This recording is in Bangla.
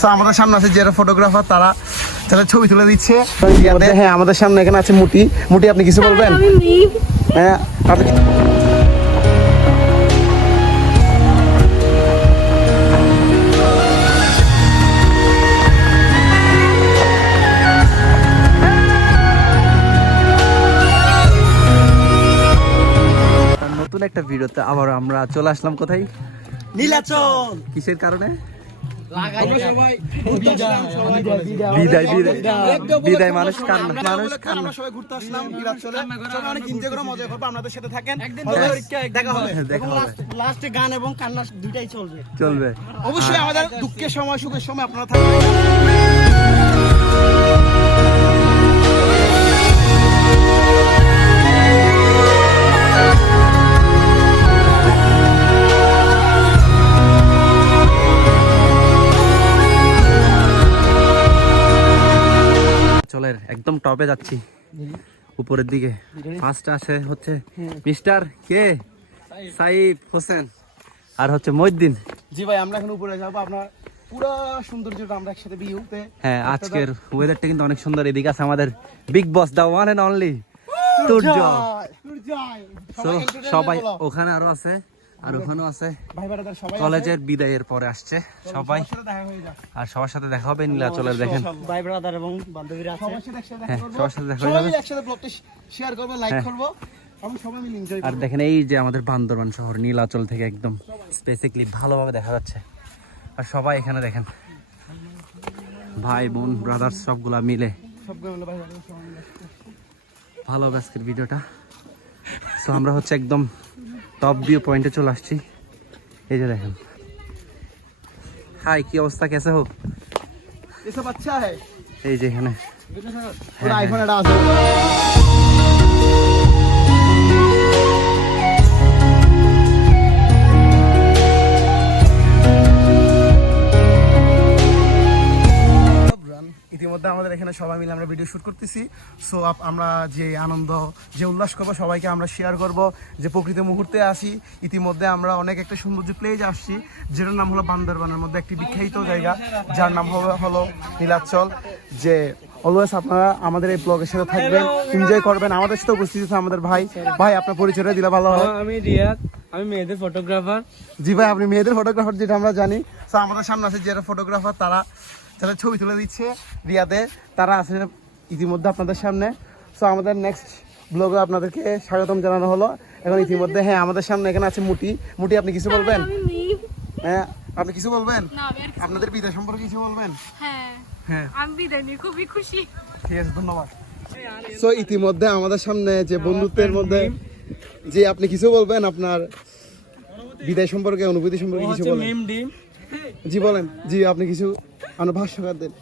তো আমাদের সামনে আছে যারা ফটোগ্রাফার তারা ছবি তুলে দিচ্ছে। হ্যাঁ আমাদের সামনে এখানে আছে মুটি। মুটি আপনি কিছু বলবেন? হ্যাঁ আপনি নতুন একটা ভিডিওতে আবার আমরা চলে আসলাম কোথায়? নীলাচল। কিসের কারণে? বিদায় মানুষ কান্না। সবাই ঘুরতে আসলাম নীলাচলে, অনেক এনজয় করে মজা করবো, আপনাদের সাথে থাকেন। দেখা হবে লাস্টে গান এবং কান্না দুইটাই চলবে অবশ্যই। আমাদের দুঃখের সময় সুখের সময় আপনারা থাকবেন। চলের একদম টপে যাচ্ছি, উপরের দিকে। ফার্স্ট আছে হচ্ছে মিস্টার কে সাইফ হোসেন আর হচ্ছে মহিউদ্দিন। জি ভাই, আমরা এখন উপরে যাবো। আপনার পুরো সৌন্দর্যটা আমরা একসাথে ভিউতে। হ্যাঁ, আজকের ওয়েদারটা কিন্তু অনেক সুন্দর। এদিকে আছে আমাদের big boss, the one and only Turjoy. সবাই ওখানে আরো আছে, আর ওখানেও আছে। কলেজের বিদায়ের পরে আসছে সবাই, আর সবার সাথে দেখা হবে নীলাচলের। দেখেন ভাই ব্রাদার এবং বান্ধবীরা আছে, সবার সাথে দেখা হবে, একসাথে ব্লগটা শেয়ার করব, লাইক করব, আমরা সবাই মিলে এনজয় করব। আর দেখেন এই যে আমাদের বান্দরবান শহর নীলাচল থেকে একদম স্পেসিফিকলি ভালোভাবে দেখা যাচ্ছে। আর সবাই এখানে দেখেন ভাই বোন ব্রাদার্স সবগুলা মিলে ভালো হবে আজকের ভিডিওটা। তো আমরা হচ্ছে একদম টপ ভিউ পয়েন্টে চলে আসছি। এই যে দেখেন। হাই, কি অবস্থা? কেসে হো? এসব আচ্ছা है। এই যে এখানে আইফোন এটা আছে। ইতিমধ্যে আমাদের এখানে সবাই মিলে আমরা ভিডিও শুট করতেছি। সো আমরা যে আনন্দ, যে উল্লাস করবো সবাইকে আমরা শেয়ার করব, যে প্রকৃত মুহূর্তে আসি। ইতিমধ্যে আমরা অনেক একটা সৌন্দর্য প্লেস আসছি, যেটার নাম হলো বান্দরবানের মধ্যে একটি বিখ্যাত জায়গা, যার নাম হলো নীলাচল। যে অলওয়েজ আপনারা আমাদের এই ব্লগের সাথে থাকবেন, এনজয় করবেন। আমাদের সাথে উপস্থিত আছে আমাদের ভাই। ভাই আপনার পরিচয়টা দিলে ভালো হয়। আমি রিয়াদ, আমি মেয়েদের ফটোগ্রাফার। জি ভাই, আপনি মেয়েদের ফটোগ্রাফার, যেটা আমরা জানি। তো আমাদের সামনে আছে যারা ফটোগ্রাফার তারা ছবি তুলে দিচ্ছে রিয়াদে, তারা আছে ইতিমধ্যে আপনাদের সামনে। সো আমাদের নেক্সট ব্লগে আপনাদেরকে স্বাগতম জানানো হলো। এখন ইতিমধ্যে হ্যাঁ আমাদের সামনে এখানে আছে মুটি। মুটি আপনি কিছু বলবেন? হ্যাঁ আপনি কিছু বলবেন? আপনাদের বিদায় সম্পর্কে কিছু বলবেন? হ্যাঁ আমি বিদায় নিয়ে খুবই খুশি। ঠিক আছে, ধন্যবাদ। সো ইতিমধ্যে আমাদের সামনে যে বন্ধুত্বের মধ্যে, যে আপনি কিছু বলবেন আপনার বিদায় সম্পর্কে, অনুভূতি সম্পর্কে কিছু বলেন। জি বলেন। জি আপনি কিছু ভাষ্যকার দেন।